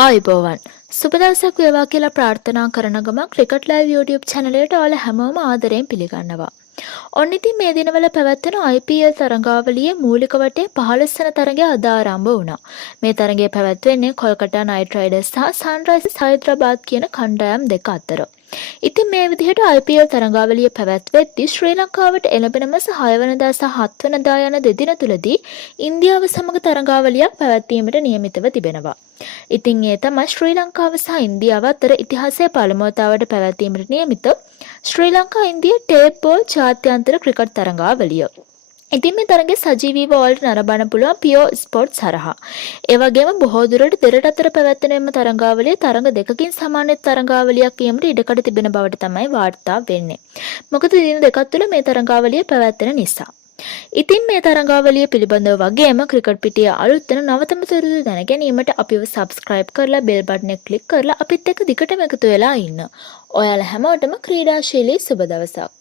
ආයුබෝවන් සුබ දවසක් වේවා කියලා ප්‍රාර්ථනා කරන ගමන් ක්‍රිකට් ලයිව් YouTube channel එකට ඔයාලා හැමෝම ආදරයෙන් පිළිගන්නවා. ඔන්න ඉතින් මේ දිනවල පැවැත්වෙන IPL තරගාවලියේ මූලික වටේ 15 වන තරගය අද ආරම්භ වුණා. මේ තරගය පැවැත්වෙන්නේ කොල්කතා නයිට් රයිඩර්ස් සහ සන්රයිසර්ස් හයිදරාබාද් කියන කණ්ඩායම් දෙක අතර. ඉතින් මේ විදිහට IPL තරගාවලිය පැවැත්වෙද්දී ශ්‍රී ලංකාවට එළඹෙන මාස 6 වෙනිදා සහ 7 වෙනිදා යන දෙදින තුලදී ඉන්දියාව සමග තරගාවලියක් පැවැත්වීමට නියමිතව තිබෙනවා. ඉතින් ඒ තමයි ශ්‍රී ලංකාව සහ ඉන්දියාව අතර ඉතිහාසයේ පළමු වතාවට පැවැත්වීමට නියමිත ශ්‍රී ලංකා ඉන්දිය ටේප් බෝල් ජාත්‍යන්තර ක්‍රිකට් තරගාවලිය. ඉතින් මේ තරගය සජීවීව ඔයාලට නරඹන්න පුළුවන් පියෝ ස්පෝර්ට්ස් හරහා. ඒ වගේම බොහෝ දුරට දෙරට අතර පැවැත්වෙන මෙම තරගාවලිය තරඟ දෙකකින් සමාන තරගාවලියක් වීමට ඉඩකඩ තිබෙන බවට තමයි වාර්තා වෙන්නේ. මොකද දින දෙකක් තුළ මේ තරගාවලිය පැවැත්වෙන නිසා. ඉතින් මේ තරගාවලිය පිළිබඳව වගේම ක්‍රිකට් පිටියේ අලුත් වෙන නවතම තොරතුරු දැන ගැනීමට අපිව subscribe කරලා bell button එක click කරලා අපිත් එක්ක දිගටම එකතු වෙලා ඉන්න. ඔයාලා හැමෝටම ක්‍රීඩාශීලී සුබ දවසක්.